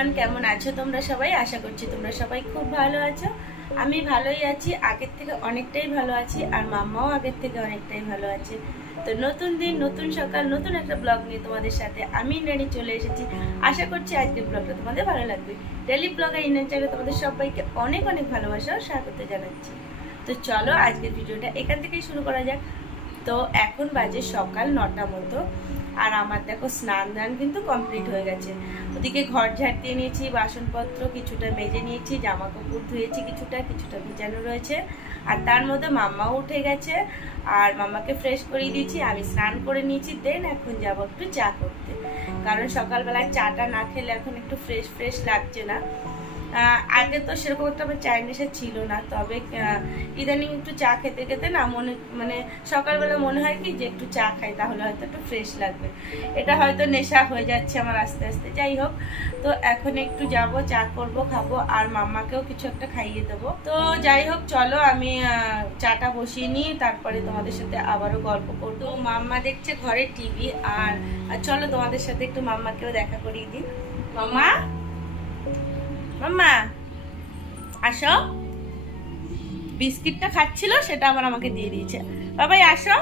Everyone, কেমন আছো তোমরা সবাই? আশা করছি তোমরা সবাই খুব ভালো আছো। আমি ভালোই আছি, আগের থেকে অনেকটাই ভালো আছি, আর মাম্মাও আগের থেকে অনেকটাই ভালো আছে। তো নতুন দিন, নতুন সকাল, নতুন একটা ব্লগ নিয়ে তোমাদের সাথে আমি ইন্দ্রাণী চলে এসেছি। আশা করছি আজকের ব্লগটা তোমাদের ভালো লাগবে। ডেলি ব্লগ আর ইন্ডিয়ান চ্যানেলে তোমাদের সবাইকে অনেক অনেক ভালোবাসা ও স্বাগত জানাচ্ছি। তো চলো আজকের ভিডিওটা এখান থেকেই শুরু করা যাক। তো এখন বাজে সকাল 9টা মতো, আর আমার দেখো স্নান দান কিন্তু কমপ্লিট হয়ে গেছে। ওদিকে ঘর ঝাড় দিয়ে নিয়েছি, বাসনপত্র কিছুটা মেজে নিয়েছি, জামা কাপড় ধুয়েছি, কিছুটা ভিজানো রয়েছে। আর তার মধ্যে মাম্মাও উঠে গেছে, আর মাম্মাকে ফ্রেশ করিয়ে দিয়েছি, আমি স্নান করে নিয়েছি। দেন এখন যাবো একটু চা করতে, কারণ সকালবেলায় চাটা না খেলে এখন একটু ফ্রেশ ফ্রেশ লাগছে না। আগে তো সেরকম একটা আমার চায়ের নেশা ছিল না, তবে ইদানিং একটু চা খেতে খেতে না মানে সকালবেলা মনে হয় কি যে একটু চা খাই, তাহলে হয়তো একটু ফ্রেশ লাগবে। এটা হয়তো নেশা হয়ে যাচ্ছে আমার আস্তে আস্তে। যাই হোক, তো এখন একটু যাব, চা করব, খাবো, আর মাম্মাকেও কিছু একটা খাইয়ে দেবো। তো যাই হোক, চলো আমি চাটা বসিয়ে নিই, তারপরে তোমাদের সাথে আবারও গল্প করবো। মাম্মা দেখছে ঘরে টিভি, আর চলো তোমাদের সাথে একটু মাম্মাকেও দেখা করিয়ে দিই। মাম্মা, মাম্মা আসো। বিস্কিটটা খাচ্ছিল, সেটা আবার আমাকে দিয়ে দিয়েছে। বাবাই আসো,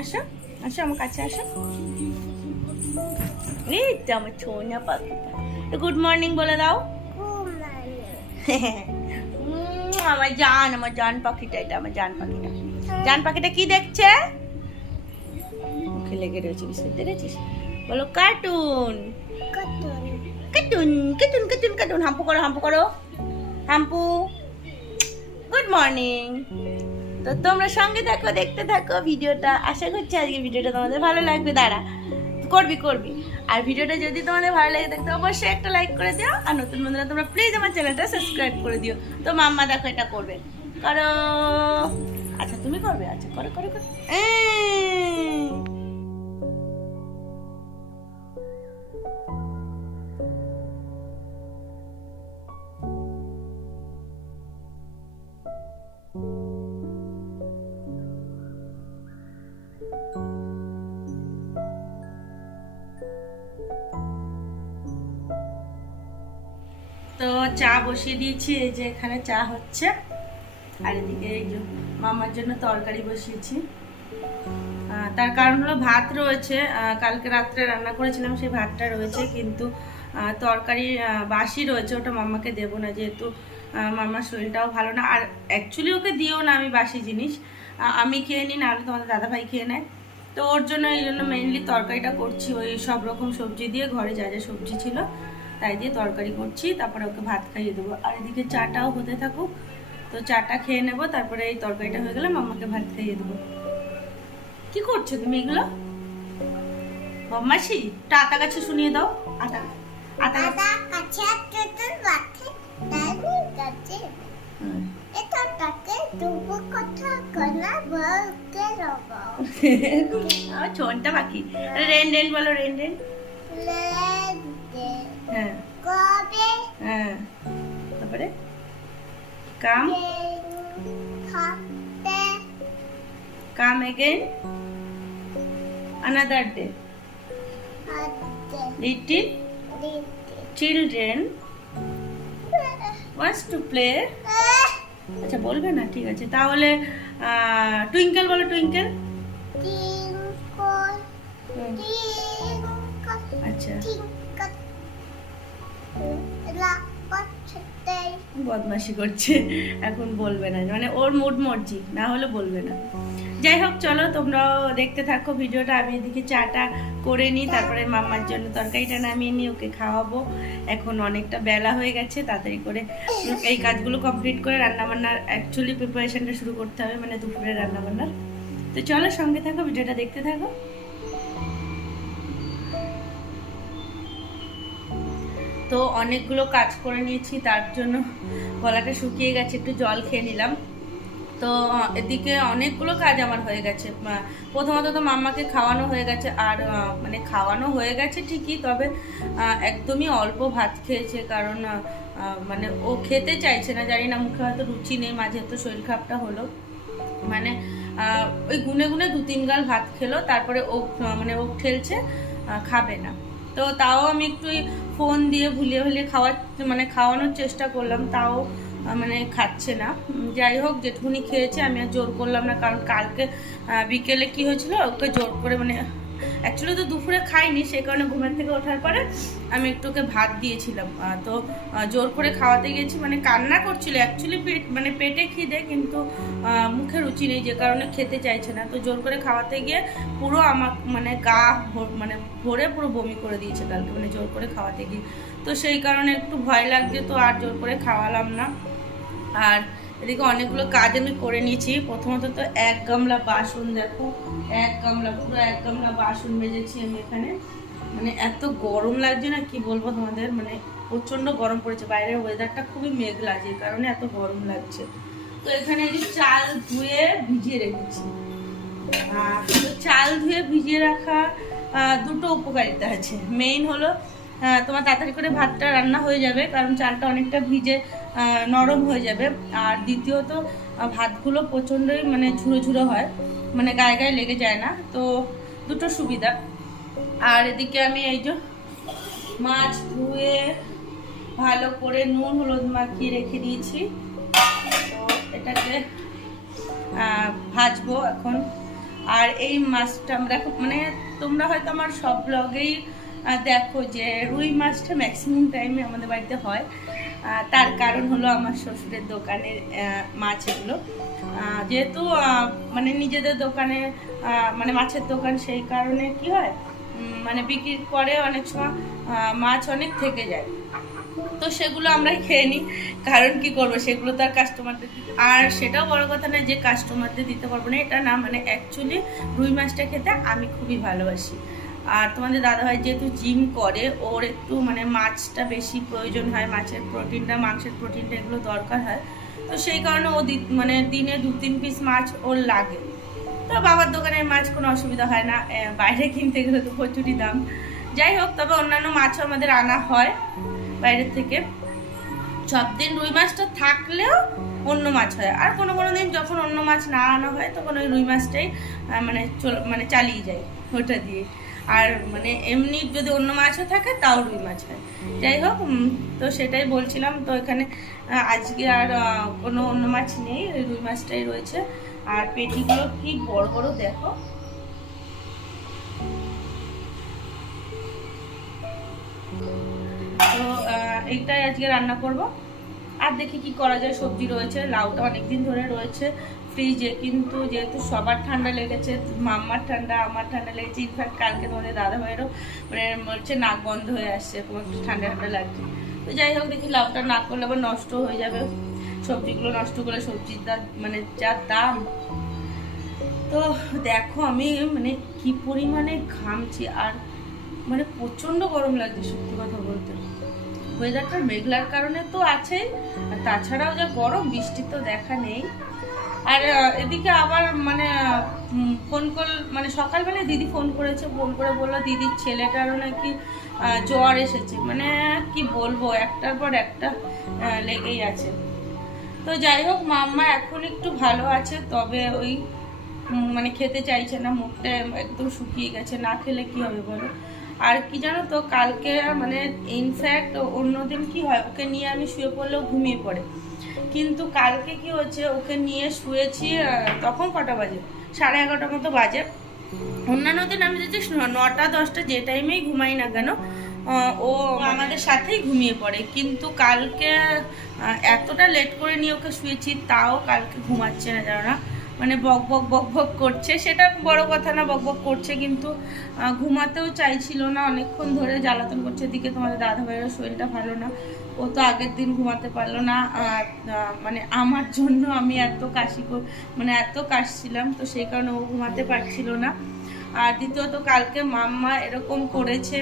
আসো আসো আমার কাছে আসো। এই তো আমার ছোনা পাখিটা। তো গুড মর্নিং বলে দাও। আমার জান পাখিটা, এটা আমার জান পাখিটা। জান পাখিটা কি দেখছে? মুখে লেগে রয়েছে বিস্কিট, দেখেছিস? বলো cartoon cartoon cartoon cartoon cartoon. হাম্পু করো, হাম্পু করো, হাম্পু। Good morning. তো তোমরা সঙ্গে থাকো, দেখতে থাকো ভিডিওটা। আশা করছি আজকে ভিডিওটা তোমাদের ভালো লাগবে। দাঁড়া, করবি। আর ভিডিওটা যদি তোমাদের ভালো লাগে দেখতে অবশ্যই একটা লাইক করে দিও, আর নতুন বন্ধুরা তোমরা প্লিজ আমার চ্যানেলটা সাবস্ক্রাইব করে দিও। তো মাম্মা দেখো এটা করবে, করো। আচ্ছা তুমি করবে, আচ্ছা করো করো করো। তো চা বসিয়ে দিয়েছি, এই যে এখানে চা হচ্ছে, আর এদিকে এই যে মামার জন্য তরকারি বসিয়েছি। তার কারণ হলো ভাত রয়েছে, কালকে রাত্রে রান্না করেছিলাম, সেই ভাতটা রয়েছে, কিন্তু তরকারি বাসি রয়েছে, ওটা মাম্মাকে দেবো না, যেহেতু মাম্মার শরীরটাও ভালো না। আর অ্যাকচুয়ালি ওকে দিও না আমি বাসি জিনিস, আমি খেয়ে নিই, নাহলে তোমাদের দাদাভাই খেয়ে নেয়। তো ওর জন্য এই জন্য মেইনলি তরকারিটা করছি, ওই সব রকম সবজি দিয়ে, ঘরে যা যা সবজি ছিল তাই দিয়ে তরকারি করছি, তারপরে ওকে ভাত খাইয়ে দেবো। আর এদিকে চাটাও হতে থাকুক, তো চাটা খেয়ে নেবো, তারপরে এই তরকারিটা হয়ে গেলে মাম্মাকে ভাত খাইয়ে দেবো। কি করছো তুমি এগুলো বদমাশি? আতা গাছে শুনিয়ে দাও। আতা আতা গাছে ছোনটা বাকি। রেন রেন বলো, রেন রেন। হ্যাঁ হ্যাঁ, তারপরে come come again another day. Little children wants to play. আচ্ছা বলবে না, ঠিক আছে তাহলে। টুইঙ্কেল বলো, টুইঙ্কেল। আচ্ছা বদমাশি করছে, এখন বলবে না, মানে ওর মুড মর্জি, না হলে বলবে না। যাই হোক, চলো তোমরাও দেখতে থাকো ভিডিওটা। আমি এদিকে চাটা করে নিই, তারপরে মাম্মার জন্য তরকারিটা নামিয়ে নিই, ওকে খাওয়াবো। এখন অনেকটা বেলা হয়ে গেছে, তাড়াতাড়ি করে এই কাজগুলো কমপ্লিট করে রান্নাবান্নার অ্যাকচুয়ালি প্রিপারেশনটা শুরু করতে হবে, মানে দুপুরের রান্নাবান্নার। তো চলো সঙ্গে থাকো, ভিডিওটা দেখতে থাকো। তো অনেকগুলো কাজ করে নিয়েছি, তার জন্য গলাটা শুকিয়ে গেছে, একটু জল খেয়ে নিলাম। তো এদিকে অনেকগুলো কাজ আমার হয়ে গেছে। প্রথমত তো মাম্মাকে খাওয়ানো হয়ে গেছে, আর মানে খাওয়ানো হয়ে গেছে ঠিকই, তবে একদমই অল্প ভাত খেয়েছে, কারণ মানে ও খেতে চাইছে না, জানি না, মুখে হয়তো রুচি নেই, মাঝে তো শরীর খারাপটা হলো, মানে ওই গুনে গুনে 2-3 গাল ভাত খেলো, তারপরে ও মানে ও ঠেলছে, খাবে না। তো তাও আমি একটু ফোন দিয়ে ভুলিয়ে ভুলিয়ে খাওয়ানোর চেষ্টা করলাম, তাও মানে খাচ্ছে না। যাই হোক, যেটুকুনি খেয়েছে আমি আর জোর করলাম না, কারণ কালকে বিকেলে কি হয়েছিল, ওকে জোর করে মানে অ্যাকচুয়ালি তো দুপুরে খাইনি, সেই কারণে ঘুমের থেকে ওঠার পরে আমি একটু ওকে ভাত দিয়েছিলাম। তো জোর করে খাওয়াতে গেছি, মানে কান্না করছিল অ্যাকচুয়ালি, মানে পেটে খিদে কিন্তু মুখে রুচি নেই, যে কারণে খেতে চাইছে না। তো জোর করে খাওয়াতে গিয়ে পুরো আমার মানে গা মানে ভরে পুরো বমি করে দিয়েছে কালকে, মানে জোর করে খাওয়াতে গিয়ে। তো সেই কারণে একটু ভয় লাগছে, তো আর জোর করে খাওয়ালাম না। আর এদিকে অনেকগুলো কাজ আমি করে নিয়েছি। প্রথমত তো 1 গামলা বাসন, দেখো 1 গামলা, পুরো 1 গামলা বাসন মেজেছি আমি এখানে। মানে এত গরম লাগছে না, কি বলবো তোমাদের, মানে প্রচণ্ড গরম পড়েছে, বাইরের ওয়েদারটা খুবই মেঘলা, যে কারণে এত গরম লাগছে। তো এখানে এই যে চাল ধুয়ে ভিজিয়ে রেখেছি। তো চাল ধুয়ে ভিজিয়ে রাখা দুটো উপকারিতা আছে। মেইন হলো তোমার তাড়াতাড়ি করে ভাতটা রান্না হয়ে যাবে, কারণ চালটা অনেকটা ভিজে নরম হয়ে যাবে। আর দ্বিতীয়ত ভাতগুলো প্রচণ্ডই মানে ঝুরো ঝুরো হয়, মানে গায়ে গায়ে লেগে যায় না, তো দুটো সুবিধা। আর এদিকে আমি এই যে মাছ ধুয়ে ভালো করে নুন হলুদ মাখিয়ে রেখে দিয়েছি। তো এটাকে ভাজবো এখন। আর এই মাছটা আমরা মানে তোমরা হয়তো আমার সব ব্লগেই দেখো যে রুই মাছটা ম্যাক্সিমাম টাইমে আমাদের বাড়িতে হয়। তার কারণ হলো আমার শ্বশুরের দোকানের মাছ এগুলো, যেহেতু মানে নিজেদের দোকানে মানে মাছের দোকান, সেই কারণে কি হয় মানে বিক্রির পরে অনেক সময় মাছ অনেক থেকে যায়, তো সেগুলো আমরাই খেয়ে নিই। কারণ কি করবো, সেগুলো তো আর কাস্টমারদের, আর সেটাও বড় কথা না যে কাস্টমারদের দিতে পারবো না, এটা না। মানে অ্যাকচুয়ালি রুই মাছটা খেতে আমি খুবই ভালোবাসি। আর তোমাদের দাদাভাই যেহেতু জিম করে, ওর একটু মানে মাছটা বেশি প্রয়োজন হয়, মাছের প্রোটিনটা, মাংসের প্রোটিনটা এগুলো দরকার হয়। তো সেই কারণে ও মানে দিনে 2-3 পিস মাছ ওর লাগে। তো বাবার দোকানের মাছ কোনো অসুবিধা হয় না, বাইরে কিনতে গেলে তো প্রচুরই দাম। যাই হোক, তবে অন্যান্য মাছও আমাদের আনা হয় বাইরের থেকে। সব দিন রুই মাছটা থাকলেও অন্য মাছ হয়, আর কোনো কোনো দিন যখন অন্য মাছ না আনা হয় তখন ওই রুই মাছটাই মানে চালিয়ে যায় ওটা দিয়ে। আর মানে এমনি যদি অন্য মাছও থাকে তাও রুই মাছ হয়। যাই হোক, তো সেটাই বলছিলাম। তো এখানে আজকে আর কোনো অন্য মাছ নেই, ওই রুই মাছটাই রয়েছে। আর পেটিগুলো কি বড় বড় দেখো। তো এইটাই আজকে রান্না করব। আর দেখি কি করা যায়। সবজি রয়েছে, লাউটা অনেকদিন ধরে রয়েছে ফ্রিজে, কিন্তু যেহেতু সবার ঠান্ডা লেগেছে, মাম্মার ঠান্ডা, আমার ঠান্ডা লেগেছে, ইনফ্যাক্ট কালকে তোমাদের দাদা ভাইয়েরও মানে বলছে নাক বন্ধ হয়ে আসছে, তোমার একটু ঠান্ডা ঠান্ডা লাগছে। তো যাই হোক, দেখি লাউটা না করলে আবার নষ্ট হয়ে যাবে, সবজিগুলো নষ্ট করে, সবজির মানে যা দাম। তো দেখো আমি মানে কি পরিমাণে ঘামছি, আর মানে প্রচণ্ড গরম লাগছে সত্যি কথা বলতে। ওয়েদারটা মেঘলার কারণে তো আছেই, আর তাছাড়াও যা গরম, বৃষ্টির তো দেখা নেই। আর এদিকে আবার মানে ফোন কল, মানে সকালবেলায় দিদি ফোন করেছে, ফোন করে বললো দিদির ছেলেটারও নাকি জ্বর এসেছে। মানে কি বলবো, একটার পর একটা লেগেই আছে। তো যাই হোক, মাম্মা এখন একটু ভালো আছে, তবে ওই মানে খেতে চাইছে না, মুখটা একদম শুকিয়ে গেছে, না খেলে কি হবে বলো। আর কি জানো তো, কালকে মানে ইনফ্যাক্ট অন্যদিন কি হয়, ওকে নিয়ে আমি শুয়ে পড়লেও ঘুমিয়ে পড়ে, কিন্তু কালকে কি হচ্ছে, ওকে নিয়ে শুয়েছি তখন কটা বাজে, 11:30 মতো বাজে। অন্যান্য দিন আমি যদি 9টা-10টা যে টাইমেই ঘুমাই না কেন, ও আমাদের সাথেই ঘুমিয়ে পড়ে, কিন্তু কালকে এতটা লেট করে নিয়ে ওকে শুয়েছি, তাও কালকে ঘুমাচ্ছে না, জানো না, মানে বক বক বক বক করছে। সেটা বড় কথা না, বক বক করছে, কিন্তু ঘুমাতেও চাইছিল না, অনেকক্ষণ ধরে জ্বালাতন করছে। এদিকে তোমাদের দাদা ভাইয়ের শরীরটা ভালো না, ও তো আগের দিন ঘুমাতে পারলো না, আর মানে আমার জন্য আমি এত মানে এত কাশছিলাম, তো সেই কারণে ও ঘুমাতে পারছিল না। আর দ্বিতীয়ত কালকে মাম্মা এরকম করেছে,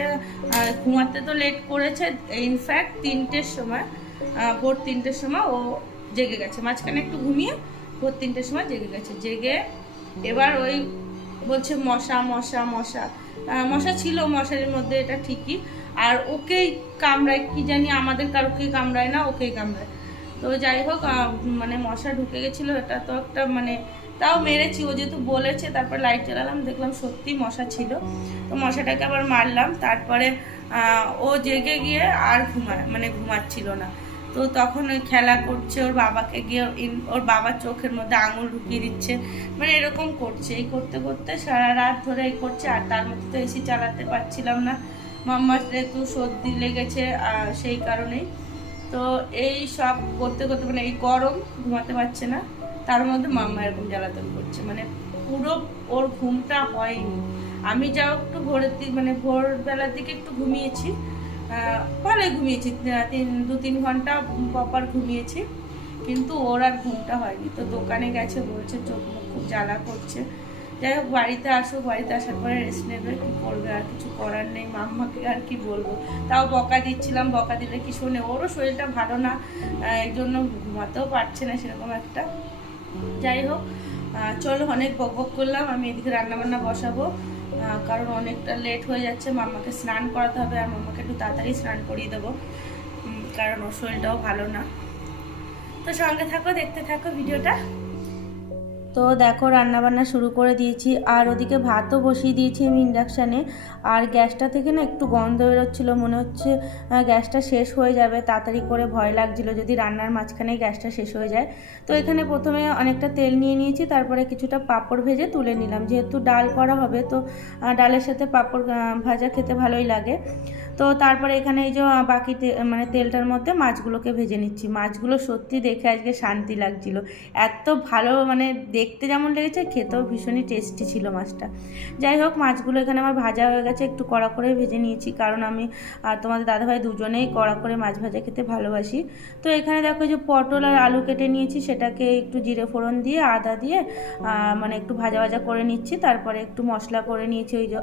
ঘুমাতে তো লেট করেছে, ইনফ্যাক্ট 3টের সময়, ভোর 3টের সময় ও জেগে গেছে, মাঝখানে একটু ঘুমিয়ে ভোর 3টের সময় জেগে গেছে। জেগে এবার ওই বলছে মশা মশা মশা, মশা ছিল মশারির মধ্যে, এটা ঠিকই, আর ওকেই কামড়ায়, কি জানি আমাদের কারোকেই কামড়ায় না, ওকেই কামড়ায়। তো যাই হোক, মানে মশা ঢুকে গেছিলো, এটা তো একটা মানে তাও মেরেছি, ও যেহেতু বলেছে। তারপর লাইট জ্বালালাম, দেখলাম সত্যি মশা ছিল, তো মশাটাকে আবার মারলাম। তারপরে ও জেগে গিয়ে আর ঘুমাচ্ছিল না। তো তখন ওই খেলা করছে, ওর বাবাকে গিয়ে ওর বাবার চোখের মধ্যে আঙুল ঢুকিয়ে দিচ্ছে, মানে এরকম করছে। এই করতে করতে সারা রাত ধরে এই করছে। আর তার মধ্যে তো এসি চালাতে পারছিলাম না, মাম্মার যেহেতু সর্দি লেগেছে সেই কারণেই। তো এই সব করতে করতে মানে এই গরম, ঘুমাতে পারছে না, তার মধ্যে মাম্মা এরকম জ্বালাতন করছে, মানে পুরো ওর ঘুমটা হয়নি। আমি যাও একটু ভোরবেলার দিকে একটু ঘুমিয়েছি, ভালোই ঘুমিয়েছি, 2-3 ঘন্টা প্রপার ঘুমিয়েছি, কিন্তু ওর আর ঘুমটা হয়নি। তো দোকানে গেছে, বলছে চোখ মুখ খুব জ্বালা করছে। যাই হোক, বাড়িতে আসুক, বাড়িতে আসার পরে রেস্ট নেবে, কী করবে, আর কিছু করার নেই। মাম্মাকে আর কি বলবো, তাও বকা দিচ্ছিলাম, বকা দিলে কি শোনে, ওরও শরীরটা ভালো না, এই জন্য ঘুমাতেও পারছে না সেরকম একটা। যাই হোক, চলো, অনেক বক বক করলাম। আমি এদিকে রান্নাবান্না বসাবো, কারণ অনেকটা লেট হয়ে যাচ্ছে। মাম্মাকে স্নান করাতে হবে, আর মাম্মাকে একটু তাড়াতাড়ি স্নান করিয়ে দেবো, কারণ ওর শরীরটাও ভালো না। তো সঙ্গে থাকো, দেখতে থাকো ভিডিওটা। তো দেখো, রান্নাবান্না শুরু করে দিয়েছি, আর ওদিকে ভাতও বসিয়ে দিয়েছি আমি ইন্ডাকশানে। আর গ্যাসটা থেকে না একটু গন্ধ বেরোচ্ছিলো, মনে হচ্ছে গ্যাসটা শেষ হয়ে যাবে। তাড়াতাড়ি করে ভয় লাগছিল যদি রান্নার মাঝখানেই গ্যাসটা শেষ হয়ে যায়। তো এখানে প্রথমে অনেকটা তেল নিয়ে নিয়েছি, তারপরে কিছুটা পাঁপড় ভেজে তুলে নিলাম। যেহেতু ডাল করা হবে, তো ডালের সাথে পাঁপড় ভাজা খেতে ভালোই লাগে। তো তারপরে এখানে এই যে বাকি তেলটার মধ্যে মাছগুলোকে ভেজে নিচ্ছি। মাছগুলো সত্যি দেখে আজকে শান্তি লাগছিল, এত ভালো, মানে দেখতে যেমন লেগেছে, খেতেও ভীষণই টেস্টি ছিল মাছটা। যাই হোক, মাছগুলো এখানে আমার ভাজা হয়ে গেছে, একটু কড়া করে ভেজে নিয়েছি, কারণ আমি আর তোমাদের দাদাভাই দুজনেই কড়া করে মাছ ভাজা খেতে ভালোবাসি। তো এখানে দেখো যে পটল আর আলু কেটে নিয়েছি, সেটাকে একটু জিরে ফোড়ন দিয়ে আদা দিয়ে মানে একটু ভাজা ভাজা করে নিচ্ছি। তারপরে একটু মশলা করে নিয়েছি, ওই যে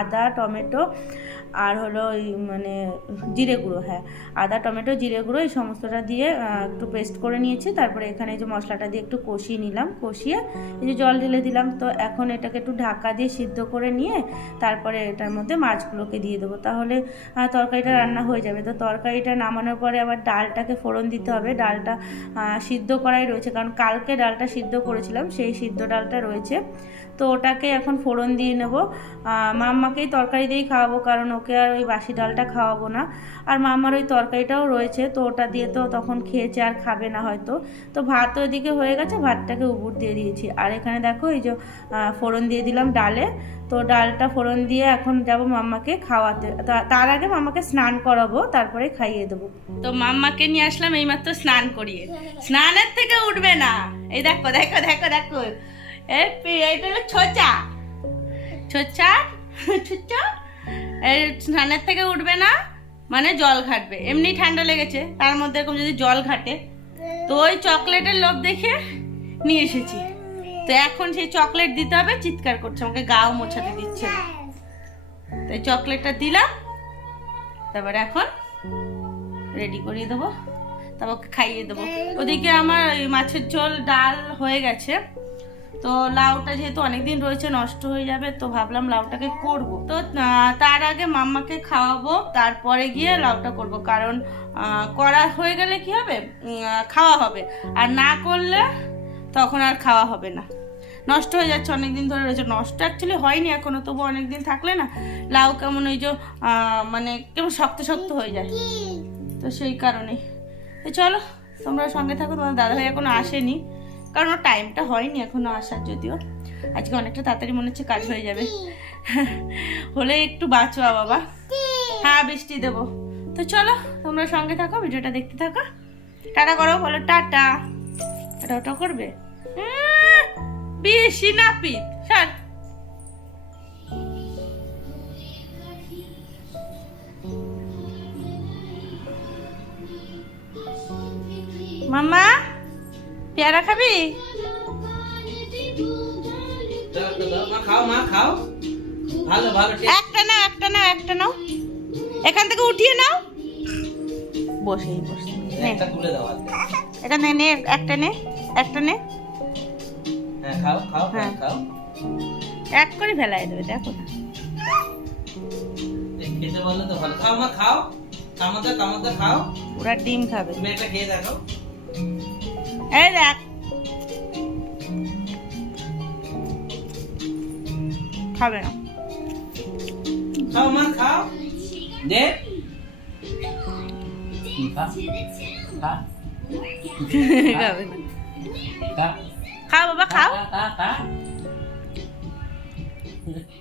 আদা, টমেটো আর হলো ওই জিরে গুঁড়ো, হ্যাঁ, আদা, টমেটো, জিরে গুঁড়ো, এই সমস্তটা দিয়ে একটু পেস্ট করে নিয়েছি। তারপরে এখানে এই যে মশলাটা দিয়ে একটু কষিয়ে নিলাম, কষিয়ে এই যে জল ঢেলে দিলাম। তো এখন এটাকে একটু ঢাকা দিয়ে সিদ্ধ করে নিয়ে তারপরে এটার মধ্যে মাছগুলোকে দিয়ে দেবো, তাহলে তরকারিটা রান্না হয়ে যাবে। তো তরকারিটা নামানোর পরে আবার ডালটাকে ফোড়ন দিতে হবে। ডালটা সিদ্ধ করাই রয়েছে, কারণ কালকে ডালটা সিদ্ধ করেছিলাম, সেই সিদ্ধ ডালটা রয়েছে। তো ওটাকে এখন ফোড়ন দিয়ে নেব। মাম্মাকেই তরকারি দিয়েই খাওয়াবো, কারণ ওকে আর ওই বাসি ডালটা খাওয়াবো না। আর মাম্মার ওই তরকারিটাও রয়েছে, তো ওটা দিয়ে তো তখন খেয়েছে, আর খাবে না হয়তো। তো ভাত ওইদিকে হয়ে গেছে, ভাতটাকে উপর দিয়ে দিয়েছি। আর এখানে দেখো এই যে ফোড়ন দিয়ে দিলাম ডালে। তো ডালটা ফোড়ন দিয়ে এখন যাব মাম্মাকে খাওয়াতে। তার আগে মাম্মাকে স্নান করাবো, তারপরে খাইয়ে দেবো। তো মাম্মাকে নিয়ে আসলাম এইমাত্র স্নান করিয়ে, স্নানের থেকে উঠবে না। এই দেখো দেখো দেখো দেখো, এইটা হলো ছোচা, স্নানের থেকে উঠবে না, মানে জল ঘাটবে। এমনি ঠান্ডা লেগেছে, তার মধ্যে এরকম যদি জল ঘাটে, তো ওই চকলেটের লোভ দেখে নিয়ে এসেছি। তো এখন সেই চকলেট দিতে হবে, চিৎকার করছে, আমাকে গাও মোছাতে দিচ্ছে। তাই চকলেটটা দিলাম, তারপরে এখন রেডি করিয়ে দেবো, তারপর খাইয়ে দেবো। ওদিকে আমার মাছের ঝোল ডাল হয়ে গেছে। তো লাউটা যেহেতু অনেকদিন রয়েছে, নষ্ট হয়ে যাবে, তো ভাবলাম লাউটাকে করব। তো তার আগে মাম্মাকে খাওয়াবো, তারপরে গিয়ে লাউটা করব, কারণ করা হয়ে গেলে কি হবে, খাওয়া হবে, আর না করলে তখন আর খাওয়া হবে না। নষ্ট হয়ে যাচ্ছে, অনেকদিন ধরে রয়েছে। নষ্ট অ্যাকচুয়ালি হয়নি এখনো, তবু অনেকদিন থাকলে না লাউ কেমন ওই যে কেমন শক্ত শক্ত হয়ে যায়, তো সেই কারণেই। তো চলো, তোমরা সঙ্গে থাকো। তোমার দাদাভাই এখনো আসেনি, কারণ ওর টাইমটা হয়নি এখনো আসার। যদিও আজকে অনেকটা তাড়াতাড়ি মনে হচ্ছে কাজ হয়ে যাবে, হলে একটু বাঁচোয়া বাবা। হ্যাঁ, বৃষ্টি দেবো। তো চলো, তোমরা সঙ্গে থাকো, ভিডিওটা দেখতে থাকো। টাটা করো, বলো টাটা। এটা ওটা করবে, বেশি নাপিত। স্যার, মাম্মা পেয়ারা খাবি? একটা নাও, এখান থেকে উঠিয়ে নাও, বসে এটা নে, একটা নে, এক করে ফেলাই দেবে, দেখো না। ওরা ডিম খাবে, এই দেখ। খাবে না। খাও মা খাও দে খা খা খাবে না। খা খাও বাবা খাও। খা খা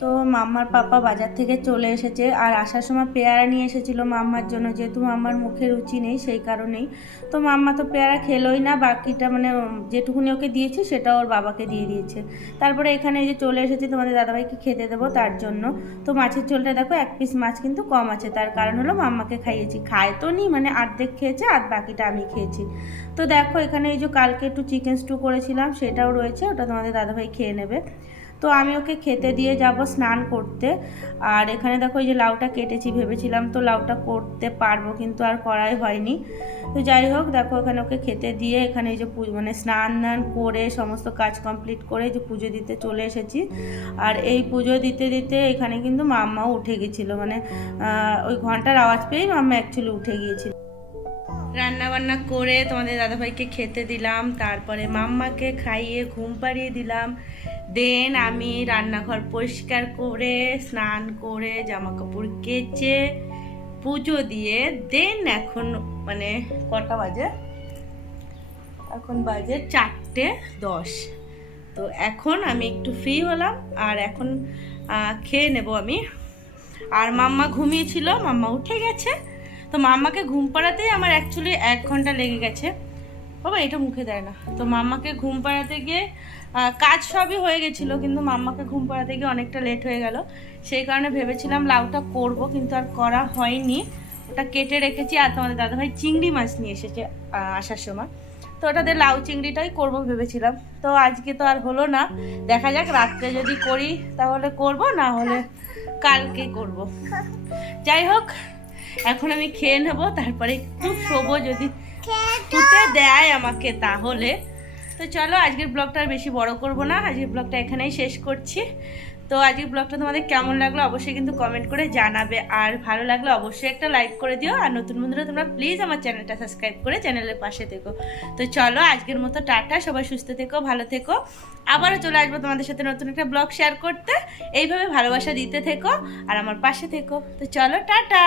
তো মাম্মার পাপা বাজার থেকে চলে এসেছে, আর আসার সময় পেয়ারা নিয়ে এসেছিল মাম্মার জন্য, যেহেতু মাম্মার মুখে রুচি নেই সেই কারণেই। তো মাম্মা তো পেয়ারা খেলোই না, বাকিটা মানে যেটুকুনি ওকে দিয়েছি সেটা ওর বাবাকে দিয়ে দিয়েছে। তারপরে এখানে এই যে চলে এসেছি তোমাদের দাদাভাইকে খেতে দেবো তার জন্য। তো মাছের ঝোলটা দেখো, এক পিস মাছ কিন্তু কম আছে, তার কারণ হলো মাম্মাকে খাইয়েছি। খায় তো নি মানে অর্ধেক খেয়েছে আর বাকিটা আমি খেয়েছি। তো দেখো এখানে এই যে কালকে একটু চিকেন স্টু করেছিলাম সেটাও রয়েছে, ওটা তোমাদের দাদাভাই খেয়ে নেবে। তো আমি ওকে খেতে দিয়ে যাব স্নান করতে। আর এখানে দেখো এই যে লাউটা কেটেছি, ভেবেছিলাম তো লাউটা করতে পারবো কিন্তু আর করাই হয়নি। তো যাই হোক দেখো এখানে ওকে খেতে দিয়ে এখানে এই যে মানে স্নান দান করে সমস্ত কাজ কমপ্লিট করে যে পুজো দিতে চলে এসেছি। আর এই পুজো দিতে দিতে এখানে কিন্তু মাম্মাও উঠে গেছিলো, মানে ওই ঘন্টার আওয়াজ পেয়েই মাম্মা অ্যাকচুয়ালি উঠে গিয়েছিল। রান্না বান্না করে তোমাদের দাদাভাইকে খেতে দিলাম, তারপরে মাম্মাকে খাইয়ে ঘুম পাড়িয়ে দিলাম। দেন আমি রান্নাঘর পরিষ্কার করে স্নান করে জামা কাপড় কেচে পুজো দিয়ে দেন এখন মানে কটা বাজে, এখন বাজে 4:10। তো এখন আমি একটু ফ্রি হলাম আর এখন খেয়ে নেব আমি। আর মাম্মা ঘুমিয়েছিল, মাম্মা উঠে গেছে। তো মাম্মাকে ঘুম পাড়াতেই আমার অ্যাকচুয়ালি 1 ঘন্টা লেগে গেছে। বাবা এটা মুখে দেয় না। তো মাম্মাকে ঘুম পাড়াতে গিয়ে কাজ সবই হয়ে গেছিলো, কিন্তু মাম্মাকে ঘুম পাড়াতে গিয়ে অনেকটা লেট হয়ে গেল। সেই কারণে ভেবেছিলাম লাউটা করব, কিন্তু আর করা হয়নি। ওটা কেটে রেখেছি। আর তোমাদের দাদাভাই চিংড়ি মাছ নিয়ে এসেছে আসার সময়, তো ওটাতে লাউ চিংড়িটাই করব ভেবেছিলাম। তো আজকে তো আর হলো না, দেখা যাক রাত্রে যদি করি তাহলে করব, না হলে কালকে করব। যাই হোক এখন আমি খেয়ে নেবো, তারপরে একটু শোবো যদি ফুটে দেয় আমাকে তাহলে। তো চলো আজকের ব্লগটা আর বেশি বড় করব না, আজকের ব্লগটা এখানেই শেষ করছি। তো আজকের ব্লগটা তোমাদের কেমন লাগলো অবশ্যই কিন্তু কমেন্ট করে জানাবে, আর ভালো লাগলে অবশ্যই একটা লাইক করে দিও। আর নতুন বন্ধুরা তোমরা প্লিজ আমার চ্যানেলটা সাবস্ক্রাইব করে চ্যানেলের পাশে থেকো। তো চলো আজকের মতো টাটা, সবাই সুস্থ থেকো, ভালো থেকো। আবারও চলে আসবো তোমাদের সাথে নতুন একটা ব্লগ শেয়ার করতে। এইভাবে ভালোবাসা দিতে থেকো আর আমার পাশে থেকো। তো চলো টাটা।